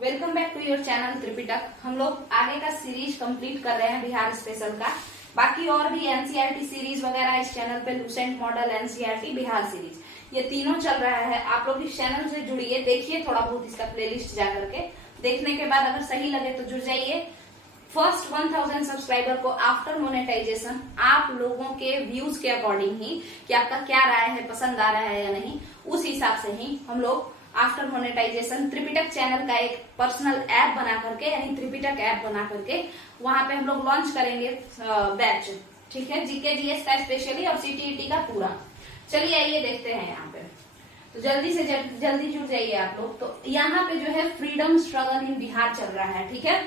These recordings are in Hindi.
Welcome back to your channel Tripitaka. हम लोग आगे का सीरीज कंप्लीट कर रहे हैं बिहार स्पेशल का। बाकी और भी एनसीईआरटी सीरीज वगैरह इस चैनल पे, Lucent model, NCERT, Bihar series, ये तीनों चल रहा है। आप लोग इस चैनल से जुड़िए, देखिए थोड़ा बहुत इसका प्लेलिस्ट जा करके। देखने के बाद अगर सही लगे तो जुड़ जाइए। फर्स्ट 1000 सब्सक्राइबर को आफ्टर मोनेटाइजेशन आप लोगों के व्यूज के अकॉर्डिंग ही कि आपका क्या राय है, पसंद आ रहा है या नहीं, उस हिसाब से ही हम लोग आफ्टर मोनेटाइजेशन त्रिपिटक चैनल का एक पर्सनल ऐप बना करके, यानी त्रिपिटक ऐप बना करके वहां पे हम लोग लॉन्च करेंगे बैच। ठीक है, जीके जीएस का स्पेशली और सीटीईटी का पूरा। चलिए आइए देखते हैं यहाँ पे। तो जल्दी से जल्दी जुड़ जाइए आप लोग। तो यहाँ पे जो है फ्रीडम स्ट्रगल इन बिहार चल रहा है। ठीक है,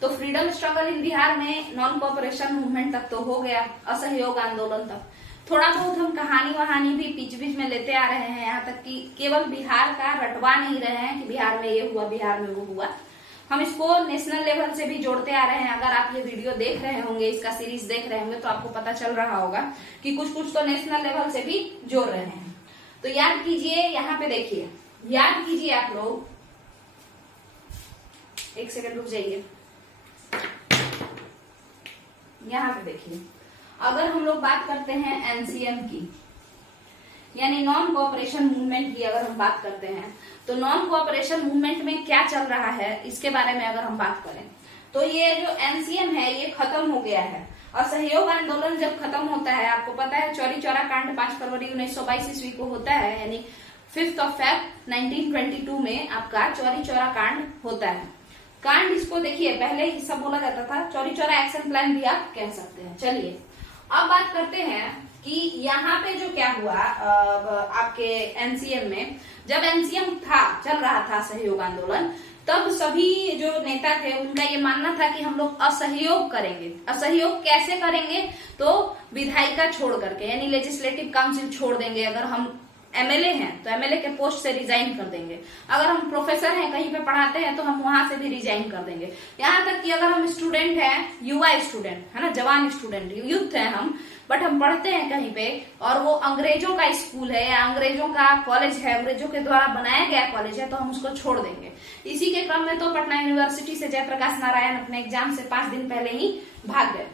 तो फ्रीडम स्ट्रगल इन बिहार में नॉन कोऑपरेशन मूवमेंट तक तो हो गया, असहयोग आंदोलन तक। थोड़ा बहुत हम कहानी वहानी भी बीच बीच में लेते आ रहे हैं, यहाँ तक कि केवल बिहार का रटवा नहीं रहे हैं कि बिहार में ये हुआ, बिहार में वो हुआ। हम इसको नेशनल लेवल से भी जोड़ते आ रहे हैं। अगर आप ये वीडियो देख रहे होंगे, इसका सीरीज देख रहे होंगे, तो आपको पता चल रहा होगा कि कुछ कुछ तो नेशनल लेवल से भी जोड़ रहे हैं। तो याद कीजिए, यहाँ पे देखिए, याद कीजिए आप लोग। एक सेकंड रुक जाइए, यहाँ पे देखिए। अगर हम लोग बात करते हैं एनसीएम की, यानी नॉन कोऑपरेशन मूवमेंट की अगर हम बात करते हैं, तो नॉन कोऑपरेशन मूवमेंट में क्या चल रहा है इसके बारे में अगर हम बात करें, तो ये जो एनसीएम है ये खत्म हो गया है। असहयोग आंदोलन जब खत्म होता है, आपको पता है चौरी चौरा कांड 5 फरवरी 1922 ईस्वी को होता है, यानी 5 Feb 1922 में आपका चौरी चौरा कांड होता है। कांड इसको देखिए, पहले ही सब बोला जाता था, चौरी चौरा एक्शन प्लान भी आप कह सकते हैं। चलिए अब बात करते हैं कि यहाँ पे जो क्या हुआ आपके एनसीएम में। जब एनसीएम था, चल रहा था सहयोग आंदोलन, तब सभी जो नेता थे उनका ये मानना था कि हम लोग असहयोग करेंगे। असहयोग कैसे करेंगे? तो विधायिका छोड़ करके, यानी लेजिस्लेटिव काउंसिल छोड़ देंगे। अगर हम एमएलए हैं तो एमएलए के पोस्ट से रिजाइन कर देंगे। अगर हम प्रोफेसर हैं, कहीं पे पढ़ाते हैं, तो हम वहां से भी रिजाइन कर देंगे। यहाँ तक कि अगर हम स्टूडेंट हैं, युवा स्टूडेंट है ना, जवान स्टूडेंट, यूथ है हम, बट हम पढ़ते हैं कहीं पे और वो अंग्रेजों का स्कूल है या अंग्रेजों का कॉलेज है, अंग्रेजों के द्वारा बनाया गया कॉलेज है, तो हम उसको छोड़ देंगे। इसी के क्रम में तो पटना यूनिवर्सिटी से जयप्रकाश नारायण अपने एग्जाम से 5 दिन पहले ही भाग गए।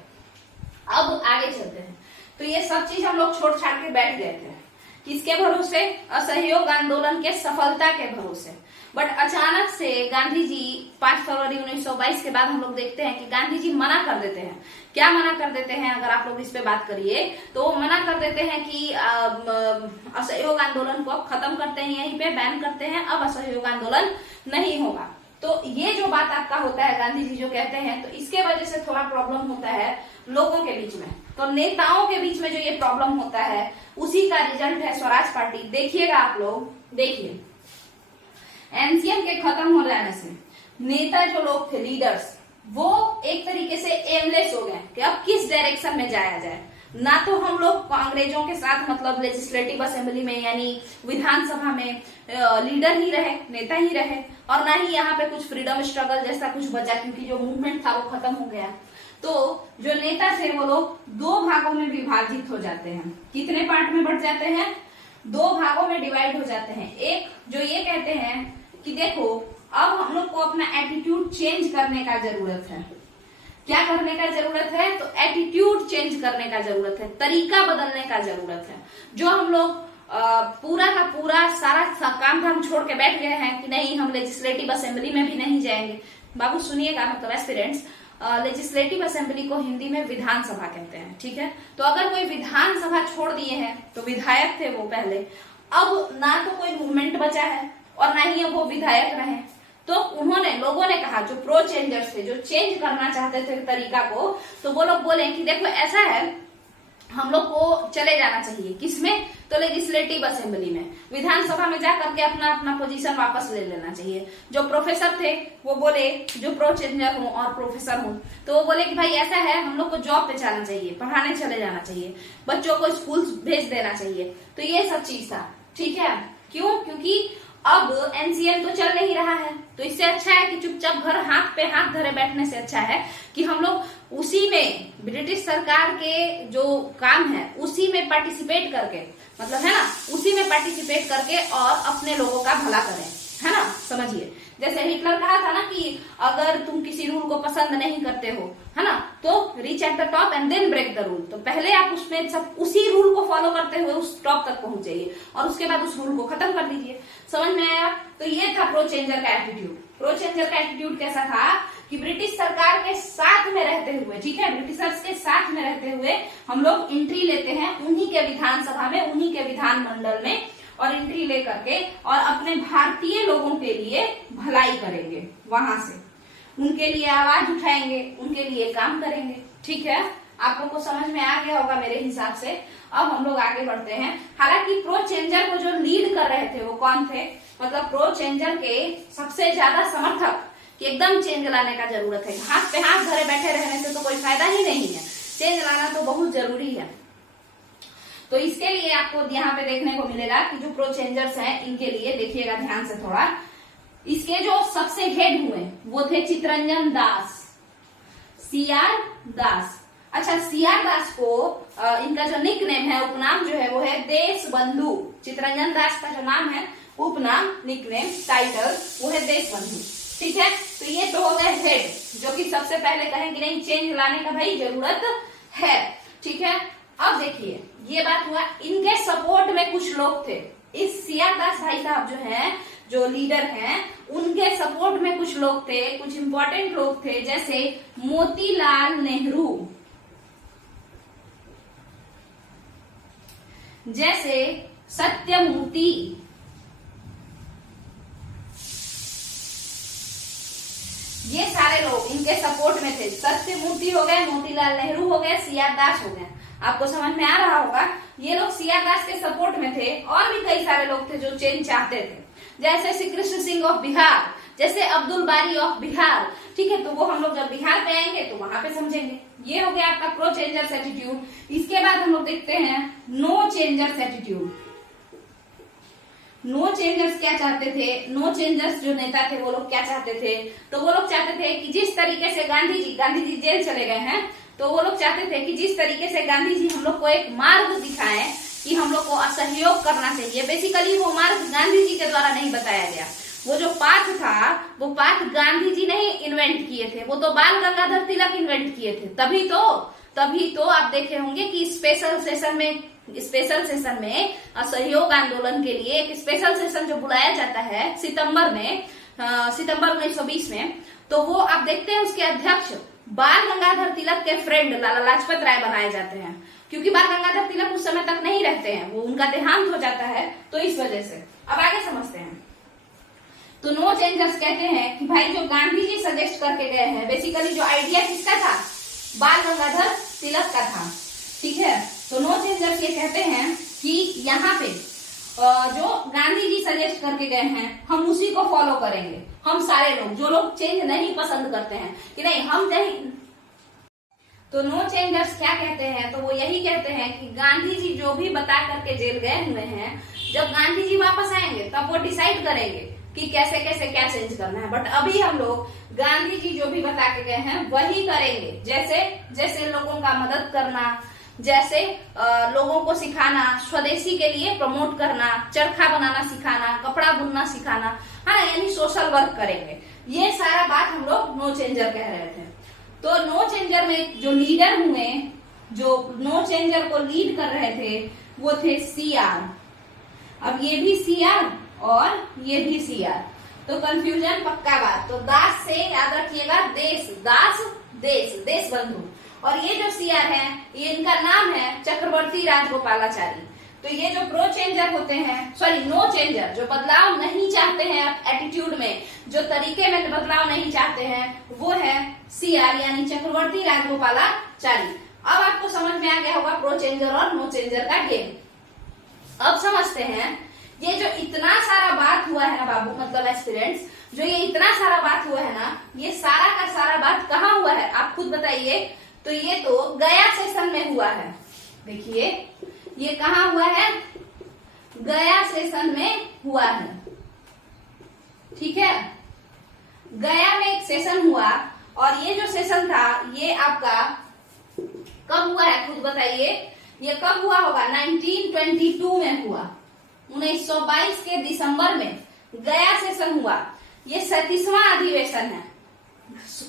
अब आगे चलते हैं। तो ये सब चीज हम लोग छोड़ छाड़ के बैठ गए थे, किसके भरोसे? असहयोग आंदोलन के सफलता के भरोसे। बट अचानक से गांधी जी 5 फरवरी 1922 के बाद हम लोग देखते हैं कि गांधी जी मना कर देते हैं। क्या मना कर देते हैं? अगर आप लोग इस पे बात करिए तो मना कर देते हैं कि असहयोग आंदोलन को खत्म करते हैं, यहीं पे बैन करते हैं, अब असहयोग आंदोलन नहीं होगा। तो ये जो बात आपका होता है, गांधी जी जो कहते हैं, तो इसके वजह से थोड़ा प्रॉब्लम होता है लोगों के बीच में। तो नेताओं के बीच में जो ये प्रॉब्लम होता है, उसी का रिजल्ट है स्वराज पार्टी। देखिएगा आप लोग, देखिए एनसीएम के खत्म हो जाने से नेता जो लोग थे, लीडर्स, वो एक तरीके से एमलेस हो गए कि अब किस डायरेक्शन में जाया जाए। ना तो हम लोग अंग्रेजों के साथ मतलब लेजिस्लेटिव असेंबली में, यानी विधानसभा में लीडर ही रहे, नेता ही रहे, और ना ही यहाँ पे कुछ फ्रीडम स्ट्रगल जैसा कुछ बचा, क्योंकि जो मूवमेंट था वो खत्म हो गया। तो जो नेता थे वो लोग 2 भागों में विभाजित हो जाते हैं। कितने पार्ट में बढ़ जाते हैं? 2 भागों में डिवाइड हो जाते हैं। एक जो ये कहते हैं कि देखो अब हम लोग को अपना एटीट्यूड चेंज करने का जरूरत है। क्या करने का जरूरत है? तो एटीट्यूड चेंज करने का जरूरत है, तरीका बदलने का जरूरत है। जो हम लोग पूरा का पूरा सारा काम धाम छोड़ के बैठ गए हैं कि नहीं हम लेजिस्लेटिव असेंबली में भी नहीं जाएंगे। बाबू सुनिएगा, मतलब एस्पिरेंट्स, लेजिस्लेटिव असेंबली को हिंदी में विधानसभा कहते हैं। ठीक है, तो अगर कोई विधानसभा छोड़ दिए हैं, तो विधायक थे वो पहले, अब ना तो कोई मूवमेंट बचा है और ना ही अब वो विधायक रहे, तो उन्होंने, लोगों ने कहा, जो प्रो चेंजर्स थे, जो चेंज करना चाहते थे तरीका को, तो वो लोग बोले कि देखो ऐसा है, हम लोग को चले जाना चाहिए। किसमें? तो लेजिस्लेटिव असेंबली में, विधानसभा में जाकर के अपना अपना पोजीशन वापस ले लेना चाहिए। जो प्रोफेसर थे वो बोले, जो प्रो चेंजर हो और प्रोफेसर हो, तो वो बोले कि भाई ऐसा है, हम लोग को जॉब पे जाना चाहिए, पढ़ाने चले जाना चाहिए, बच्चों को स्कूल भेज देना चाहिए। तो ये सब चीज था। ठीक है, क्यों? क्योंकि अब एनसीएम तो चल नहीं रहा है, तो इससे अच्छा है कि चुपचाप घर हाथ पे हाथ धरे बैठने से अच्छा है कि हम लोग उसी में, ब्रिटिश सरकार के जो काम है उसी में पार्टिसिपेट करके, मतलब है ना, उसी में पार्टिसिपेट करके और अपने लोगों का भला करें। है ना, समझिए। जैसे हिटलर कहा था ना कि अगर तुम किसी रूल को पसंद नहीं करते हो, है ना, तो reach at the top and then break the rule. तो पहले आप उसमें सब उसी रूल को फॉलो करते हुए उस टॉप तक पहुंच जाइए और उसके बाद उस रूल को खत्म कर दीजिए। समझ में आया? तो ये था प्रो चेंजर का एटीट्यूड। प्रो चेंजर का एटीट्यूड कैसा था कि ब्रिटिश सरकार के साथ में रहते हुए, ठीक है, ब्रिटिशर्स के साथ में रहते हुए हम लोग एंट्री लेते हैं उन्हीं के विधानसभा में, उन्हीं के विधानमंडल में, और एंट्री लेकर के और अपने भारतीय लोगों के लिए भलाई करेंगे, वहां से उनके लिए आवाज उठाएंगे, उनके लिए काम करेंगे। ठीक है, आप लोग को समझ में आ गया होगा मेरे हिसाब से। अब हम लोग आगे बढ़ते हैं। हालांकि प्रो चेंजर को जो लीड कर रहे थे वो कौन थे, मतलब प्रो चेंजर के सबसे ज्यादा समर्थक कि एकदम चेंज लाने का जरूरत है, हाथ पे हाथ धरे बैठे रहने से तो कोई फायदा ही नहीं है, चेंज लाना तो बहुत जरूरी है। तो इसके लिए आपको यहाँ पे देखने को मिलेगा कि जो प्रो चेंजर्स हैं इनके लिए देखिएगा ध्यान से थोड़ा, इसके जो सबसे हेड हुए वो थे चितरंजन दास, सीआर दास। अच्छा, सीआर दास को इनका जो निक नेम है, उपनाम जो है वो है देश बंधु। चितरंजन दास का जो नाम है, उपनाम, निक नेम, टाइटल वो है देश बंधु। ठीक है, तो ये तो हो गए हेड, जो कि सबसे पहले कहें कि नहीं चेंज लाने का भाई जरूरत है। ठीक है, अब देखिए ये बात हुआ, इनके सपोर्ट में कुछ लोग थे। इस सीआर दास भाई साहब जो हैं, जो लीडर हैं, उनके सपोर्ट में कुछ लोग थे, कुछ इंपॉर्टेंट लोग थे, जैसे मोतीलाल नेहरू, जैसे सत्यमूर्ति, ये सारे लोग इनके सपोर्ट में थे। सत्यमूर्ति हो गए, मोतीलाल नेहरू हो गए, सीआर दास हो गए। आपको समझ में आ रहा होगा, ये लोग सीआर दास के सपोर्ट में थे। और भी कई सारे लोग थे जो चेंज चाहते थे, जैसे श्री कृष्ण सिंह ऑफ बिहार, जैसे अब्दुल बारी ऑफ बिहार। ठीक है, तो वो हम लोग जब बिहार पे आएंगे तो वहां पे समझेंगे। ये हो गया आपका प्रो चेंजर्स एटीट्यूड। इसके बाद हम लोग देखते हैं no changers attitude. No changers क्या चाहते थे, नो चेंजर्स जो नेता थे वो लोग क्या चाहते थे, तो वो लोग चाहते थे कि जिस तरीके से गांधी जी जेल चले गए हैं, तो वो लोग चाहते थे कि जिस तरीके से गांधी जी हम लोग को एक मार्ग दिखाएं कि हम लोग को असहयोग करना चाहिए। बेसिकली वो मार्ग गांधी जी के द्वारा नहीं बताया गया, वो जो पाथ था वो पाथ गांधी जी नहीं इन्वेंट किए थे, वो तो बाल गंगाधर तिलक इन्वेंट किए थे। तभी तो आप देखे होंगे कि स्पेशल सेशन में असहयोग आंदोलन के लिए एक स्पेशल सेशन जो बुलाया जाता है सितंबर 1920 में, तो वो आप देखते हैं उसके अध्यक्ष बाल गंगाधर तिलक के फ्रेंड लाला लाजपत राय बनाए जाते हैं, क्योंकि बाल गंगाधर तिलक उस समय तक नहीं रहते हैं, वो उनका देहांत हो जाता है, तो इस वजह से। अब आगे समझते हैं। तो नो चेंजर्स कहते हैं कि भाई जो गांधी जी सजेस्ट करके गए हैं, बेसिकली जो आइडिया किसका था, बाल गंगाधर तिलक का था। ठीक है, तो नो चेंजर्स ये कहते हैं कि यहाँ पे जो गांधी जी सजेस्ट करके गए हैं हम उसी को फॉलो करेंगे। हम सारे लोग, जो लोग चेंज नहीं पसंद करते हैं कि नहीं हम नहीं, तो नो चेंजर्स क्या कहते हैं, तो वो यही कहते हैं कि गांधी जी जो भी बता करके जेल गए हुए हैं, जब गांधी जी वापस आएंगे तब वो डिसाइड करेंगे कि कैसे कैसे क्या चेंज करना है। बट अभी हम लोग गांधी जी जो भी बता के गए हैं वही करेंगे, जैसे लोगों का मदद करना, जैसे लोगों को सिखाना, स्वदेशी के लिए प्रमोट करना, चरखा बनाना सिखाना, कपड़ा बुनना सिखाना, है ना, यानी सोशल वर्क करेंगे। ये सारा बात हम लोग नो चेंजर कह रहे थे। तो नो चेंजर में जो लीडर हुए, जो नो चेंजर को लीड कर रहे थे, वो थे सीआर। अब ये भी सीआर और ये भी सीआर, तो कंफ्यूजन पक्का बात। तो दास से याद रखिएगा, देश बंधु। और ये जो सीआर है, ये इनका नाम है चक्रवर्ती राजगोपालाचारी। तो ये जो प्रो चेंजर होते हैं, सॉरी नो चेंजर, जो बदलाव नहीं चाहते हैं एटीट्यूड में, जो तरीके में बदलाव नहीं चाहते हैं, वो है सीआर यानी चक्रवर्ती राजगोपालाचारी। अब आपको समझ में आ गया होगा प्रो चेंजर और नो चेंजर का गेम। अब समझते हैं, ये जो इतना सारा बात हुआ है ना बाबू, मतलब एस्पिरेंट्स, जो ये इतना सारा बात हुआ है ना, ये सारा का सारा बात कहाँ हुआ है आप खुद बताइए। तो ये तो गया सेशन में हुआ है। देखिए ये कहाँ हुआ है, गया सेशन में हुआ है। ठीक है, गया में एक सेशन हुआ, और ये जो सेशन था ये आपका कब हुआ है खुद बताइए। ये कब हुआ होगा, 1922 में हुआ, 1922 के दिसंबर में गया सेशन हुआ, ये 37वां अधिवेशन है।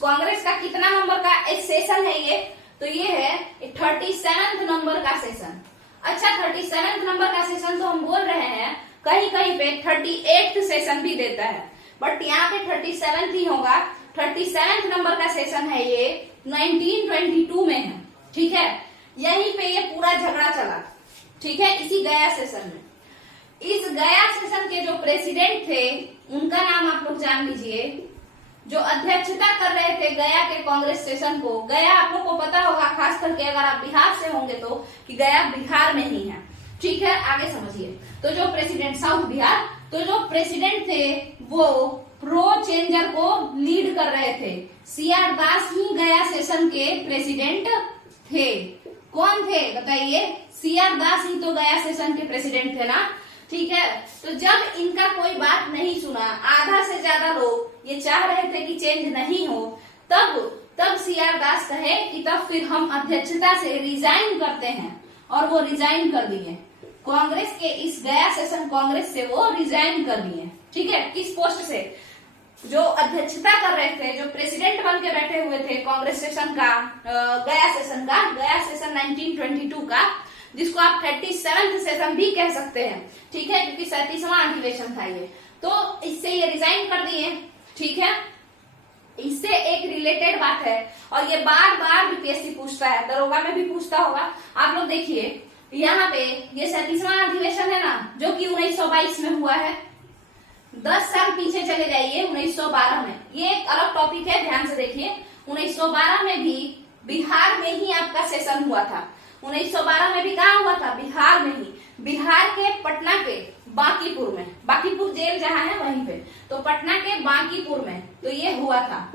कांग्रेस का कितना नंबर का एक सेशन है ये, तो ये है 37 नंबर का सेशन। अच्छा 37 नंबर का सेशन तो हम बोल रहे हैं, कहीं कहीं पे 38 सेशन भी देता है, बट यहाँ पे 37 ही होगा। 37 नंबर का सेशन है ये, 1922 में है, ठीक है। यहीं पे ये पूरा झगड़ा चला, ठीक है, इसी गया सेशन में। इस गया सेशन के जो प्रेसिडेंट थे उनका नाम आप लोग जान लीजिए। जो अध्यक्षता कर रहे थे गया के कांग्रेस सेशन को, गया आप लोग को पता होगा, खास करके अगर आप बिहार से होंगे तो, कि गया बिहार में ही है, ठीक है। आगे समझिए, तो जो प्रेसिडेंट, साउथ बिहार, तो जो प्रेसिडेंट थे वो प्रो चेंजर को लीड कर रहे थे। सीआर दास ही गया सेशन के प्रेसिडेंट थे। कौन थे बताइए? सीआर दास ही तो गया सेशन के प्रेसिडेंट थे ना, ठीक है। तो जब इनका कोई बात नहीं सुना, आधा से ज्यादा लोग ये चाह रहे थे कि चेंज नहीं हो, तब सीआर दास कहे कि तब फिर हम अध्यक्षता से रिजाइन करते हैं, और वो रिजाइन कर दिए। कांग्रेस के इस गया सेशन कांग्रेस से वो रिजाइन कर दिए, ठीक है। किस पोस्ट से? जो अध्यक्षता कर रहे थे, जो प्रेसिडेंट बन के बैठे हुए थे कांग्रेस सेशन का, गया सेशन का, गया सेशन 1922 का, जिसको आप 37th सेशन भी कह सकते हैं, ठीक है, क्योंकि 37वां अधिवेशन था ये। तो इससे ये रिजाइन कर दिए, ठीक है। इससे एक रिलेटेड बात है, और ये बार बार बीपीएससी पूछता है, दरोगा में भी पूछता होगा। आप लोग देखिए यहाँ पे ये 37वां अधिवेशन है ना, जो कि 1922 में हुआ है। 10 साल पीछे चले जाइए, 1912 में, ये एक अलग टॉपिक है, ध्यान से देखिए। 1912 में भी बिहार में ही आपका सेशन हुआ था। 1912 में भी कहा हुआ था? बिहार में ही, बिहार के पटना के बांकीपुर में, बांकीपुर जेल जहाँ है वहीं पे, तो पटना के बांकीपुर में तो ये हुआ था,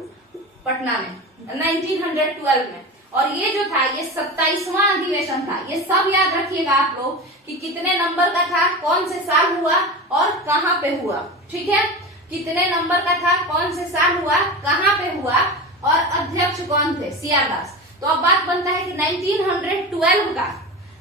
पटना में 1912 में। और ये जो था ये 27वां अधिवेशन था। ये सब याद रखिएगा आप लोग कि कितने नंबर का था, कौन से साल हुआ और कहाँ पे हुआ, ठीक है। कितने नंबर का था, कौन से साल हुआ, कहाँ पे हुआ, और अध्यक्ष कौन थे? सीआर दास। तो अब बात बनता है कि 1912 का,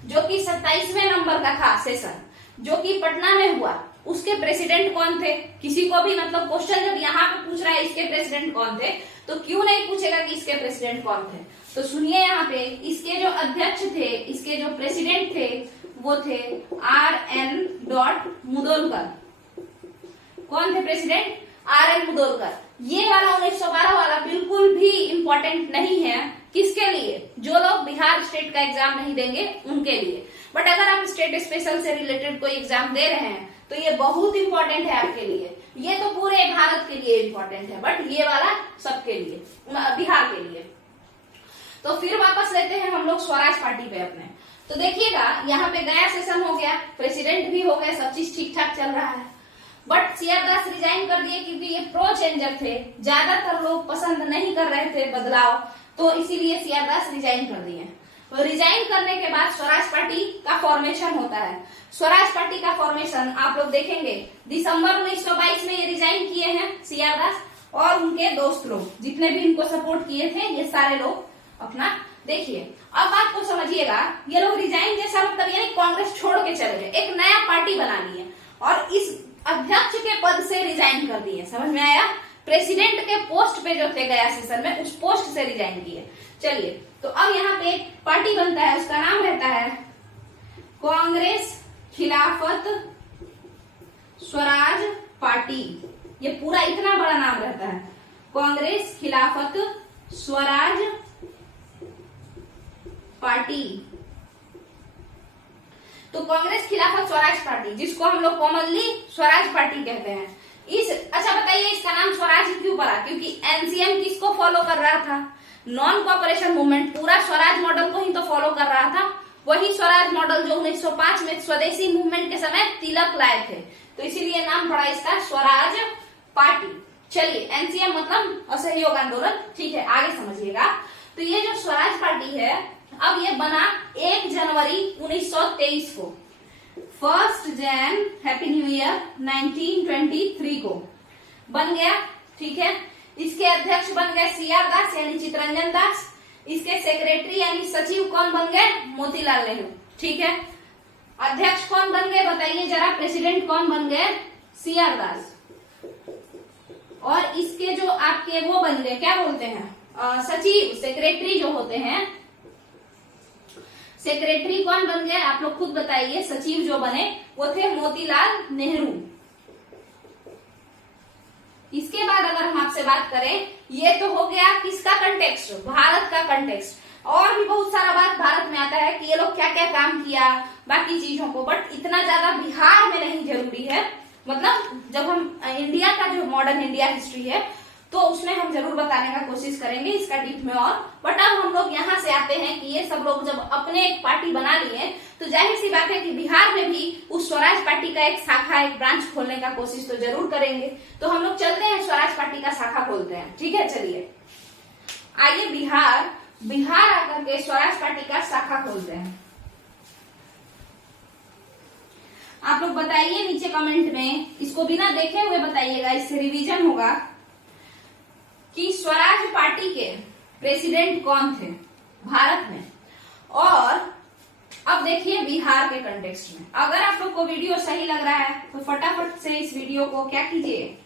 जो कि 27वें नंबर का था सेशन, जो कि पटना में हुआ, उसके प्रेसिडेंट कौन थे? किसी को भी मतलब क्वेश्चन जब यहाँ पे पूछ रहा है इसके प्रेसिडेंट कौन थे, तो क्यों नहीं पूछेगा कि इसके प्रेसिडेंट कौन थे? तो सुनिए यहाँ पे, इसके जो अध्यक्ष थे, इसके जो प्रेसिडेंट थे, वो थे R.N. मुदोलकर। कौन थे प्रेसिडेंट? R.N. मुदोलकर। ये वाला 1912 वाला बिल्कुल भी इम्पोर्टेंट नहीं है। किसके लिए? जो लोग बिहार स्टेट का एग्जाम नहीं देंगे उनके लिए। बट अगर आप स्टेट स्पेशल से रिलेटेड कोई एग्जाम दे रहे हैं तो ये बहुत इंपॉर्टेंट है आपके लिए। ये तो पूरे भारत के लिए इंपॉर्टेंट है, बट ये वाला सबके लिए, बिहार के लिए। तो फिर वापस लेते हैं हम लोग स्वराज पार्टी पे अपने। तो देखिएगा यहाँ पे गया सेशन हो गया, प्रेसिडेंट भी हो गए, सब चीज ठीक ठाक चल रहा है। बट सीआर दास रिजाइन कर दिए क्योंकि ये प्रो चेंजर थे, ज्यादातर लोग पसंद नहीं कर रहे थे बदलाव, तो इसीलिए सीआर दास रिजाइन कर दिए। तो रिजाइन करने के बाद स्वराज पार्टी का फॉर्मेशन होता है। स्वराज पार्टी का फॉर्मेशन आप लोग देखेंगे दिसंबर 1922 में ये रिजाइन किए हैं सीआर दास, और उनके दोस्त लोग जितने भी इनको सपोर्ट किए थे, ये सारे लोग अपना देखिए। अब बात को समझिएगा, ये लोग रिजाइन जैसा मतलब यानी कांग्रेस छोड़ के चले गए, एक नया पार्टी बना लिए और इस अध्यक्ष के पद से रिजाइन कर दिए। समझ में आया? प्रेसिडेंट के पोस्ट पे जो थे गया सेशन में, उस पोस्ट से रिजाइन किए। चलिए, तो अब यहाँ पे एक पार्टी बनता है, उसका नाम रहता है कांग्रेस खिलाफत स्वराज पार्टी। ये पूरा इतना बड़ा नाम रहता है, कांग्रेस खिलाफत स्वराज पार्टी। तो कांग्रेस खिलाफत स्वराज पार्टी, जिसको हम लोग कॉमनली स्वराज पार्टी कहते हैं। अच्छा बताइए, इसका नाम स्वराज क्यों पड़ा? क्योंकि एनसीएम किसको फॉलो कर रहा था? नॉन कोऑपरेशन मूवमेंट पूरा स्वराज मॉडल को ही तो फॉलो कर रहा था। वही स्वराज मॉडल जो 1905 में स्वदेशी मूवमेंट के समय तिलक लाए थे, तो इसीलिए नाम पड़ा इसका स्वराज पार्टी। चलिए, एनसीएम मतलब असहयोग आंदोलन, ठीक है, आगे समझिएगा। तो ये जो स्वराज पार्टी है, अब ये बना 1 जनवरी 1923 को, 1 जैन हैप्पी न्यू ईयर 1923 को बन गया, ठीक है। इसके अध्यक्ष बन गए सीआर दास यानी चितरंजन दास। इसके सेक्रेटरी यानी सचिव कौन बन गए? मोतीलाल नेहरू, ठीक है। अध्यक्ष कौन बन गए बताइए जरा? प्रेसिडेंट कौन बन गए? सीआर दास। और इसके जो आपके वो बन गए, क्या बोलते हैं, सचिव, सेक्रेटरी जो होते हैं, सेक्रेटरी कौन बन गए आप लोग खुद बताइए। सचिव जो बने वो थे मोतीलाल नेहरू। इसके बाद अगर हम आपसे बात करें, ये तो हो गया किसका कंटेक्स्ट, भारत का कंटेक्स्ट। और भी बहुत सारा बात भारत में आता है कि ये लोग क्या क्या काम किया बाकी चीजों को, बट इतना ज्यादा बिहार में नहीं जरूरी है। मतलब जब हम इंडिया का जो मॉडर्न इंडिया हिस्ट्री है तो उसमें हम जरूर बताने का कोशिश करेंगे इसका डीप में और। बट अब हम लोग यहाँ से आते हैं कि ये सब लोग जब अपने एक पार्टी बना लिए तो जाहिर सी बात है कि बिहार में भी उस स्वराज पार्टी का एक शाखा, एक ब्रांच खोलने का कोशिश तो जरूर करेंगे। तो हम लोग चलते हैं स्वराज पार्टी का शाखा खोलते हैं, ठीक है। चलिए आइए बिहार आकर के स्वराज पार्टी का शाखा खोलते हैं। आप लोग बताइए नीचे कमेंट में, इसको बिना देखे हुए बताइएगा, इससे रिवीजन होगा कि स्वराज पार्टी के प्रेसिडेंट कौन थे भारत में। और अब देखिए बिहार के कंटेक्स्ट में, अगर आप लोग को वीडियो सही लग रहा है तो फटाफट से इस वीडियो को क्या कीजिए,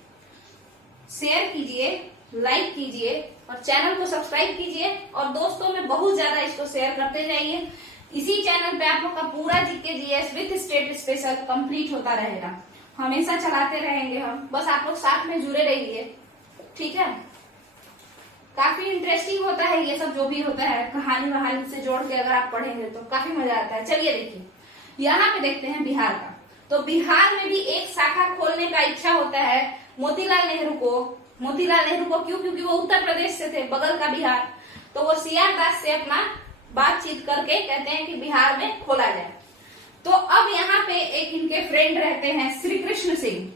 शेयर कीजिए, लाइक कीजिए और चैनल को सब्सक्राइब कीजिए और दोस्तों में बहुत ज्यादा इसको शेयर करते जाइए। इसी चैनल पे आप लोग का पूरा GK GS with state special complete होता रहेगा, हमेशा चलाते रहेंगे हम, बस आप लोग साथ में जुड़े रहिए, ठीक है। काफी इंटरेस्टिंग होता है ये सब जो भी होता है, कहानी वहानी से जोड़ के अगर आप पढ़ेंगे तो काफी मजा आता है। चलिए देखिए यहाँ पे देखते हैं बिहार का। तो बिहार में भी एक शाखा खोलने का इच्छा होता है मोतीलाल नेहरू को। मोतीलाल नेहरू को क्यों? क्योंकि वो उत्तर प्रदेश से थे, बगल का बिहार। तो वो सीआर दास से अपना बातचीत करके कहते हैं कि बिहार में खोला जाए। तो अब यहाँ पे एक इनके फ्रेंड रहते हैं श्री कृष्ण सिंह।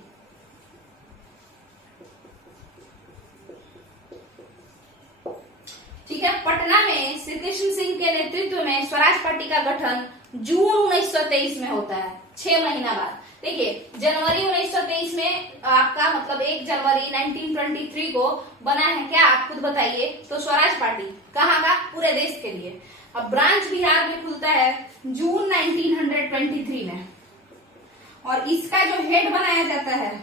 ठीक है, पटना में श्री कृष्ण सिंह के नेतृत्व में स्वराज पार्टी का गठन जून 1923 में होता है, 6 महीना बाद। देखिए जनवरी 1923 में आपका मतलब 1 जनवरी 1923 को बना है क्या, आप खुद बताइए। तो स्वराज पार्टी कहाँ का, पूरे देश के लिए। अब ब्रांच बिहार में खुलता है जून 1923 में और इसका जो हेड बनाया जाता है,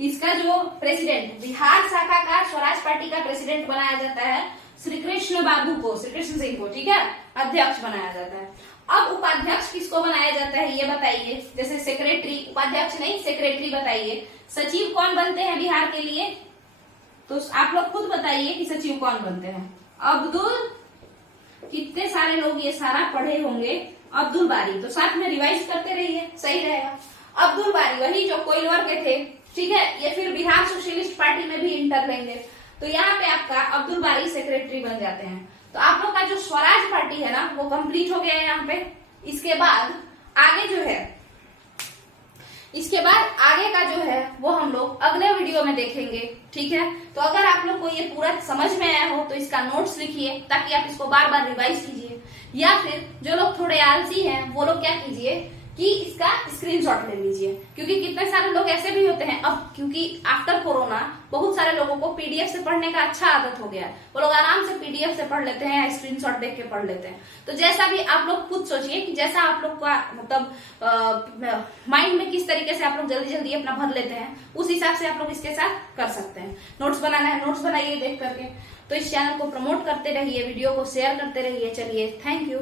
इसका जो प्रेसिडेंट, बिहार शाखा का स्वराज पार्टी का प्रेसिडेंट बनाया जाता है श्री कृष्ण बाबू को, श्री कृष्ण सिंह को, ठीक है, अध्यक्ष बनाया जाता है। अब उपाध्यक्ष किसको बनाया जाता है ये बताइए। जैसे सेक्रेटरी, उपाध्यक्ष नहीं सेक्रेटरी बताइए। सचिव कौन बनते हैं बिहार के लिए, तो आप लोग खुद बताइए कि सचिव कौन बनते हैं। अब्दुल, कितने सारे लोग ये सारा पढ़े होंगे, अब्दुल बारी। तो साथ में रिवाइज करते रहिए, सही रहेगा। अब्दुल बारी वही जो कोइलवर के थे, ठीक है, ये फिर बिहार सोशलिस्ट पार्टी में भी इंटर लेंगे। तो यहाँ पे आपका अब्दुल बारी सेक्रेटरी बन जाते हैं। तो आप लोग का जो स्वराज पार्टी है ना वो कंप्लीट हो गया है यहाँ पे। इसके बाद आगे जो है, इसके बाद आगे का जो है वो हम लोग अगले वीडियो में देखेंगे, ठीक है। तो अगर आप लोग को ये पूरा समझ में आया हो तो इसका नोट्स लिखिए ताकि आप इसको बार बार रिवाइज कीजिए, या फिर जो लोग थोड़े आलसी हैं वो लोग क्या कीजिए कि इसका स्क्रीनशॉट ले लीजिए, क्योंकि कितने सारे लोग ऐसे भी होते हैं अब, क्योंकि आफ्टर कोरोना बहुत सारे लोगों को पीडीएफ से पढ़ने का अच्छा आदत हो गया है, वो लोग आराम से पीडीएफ से पढ़ लेते हैं या स्क्रीनशॉट देख के पढ़ लेते हैं। तो जैसा भी आप लोग खुद सोचिए कि जैसा आप लोग का मतलब माइंड में किस तरीके से आप लोग जल्दी जल्दी अपना भर लेते हैं, उस हिसाब से आप लोग इसके साथ कर सकते हैं। नोट्स बनाना है, नोट्स बनाइए देख करके। तो इस चैनल को प्रमोट करते रहिए, वीडियो को शेयर करते रहिए। चलिए, थैंक यू।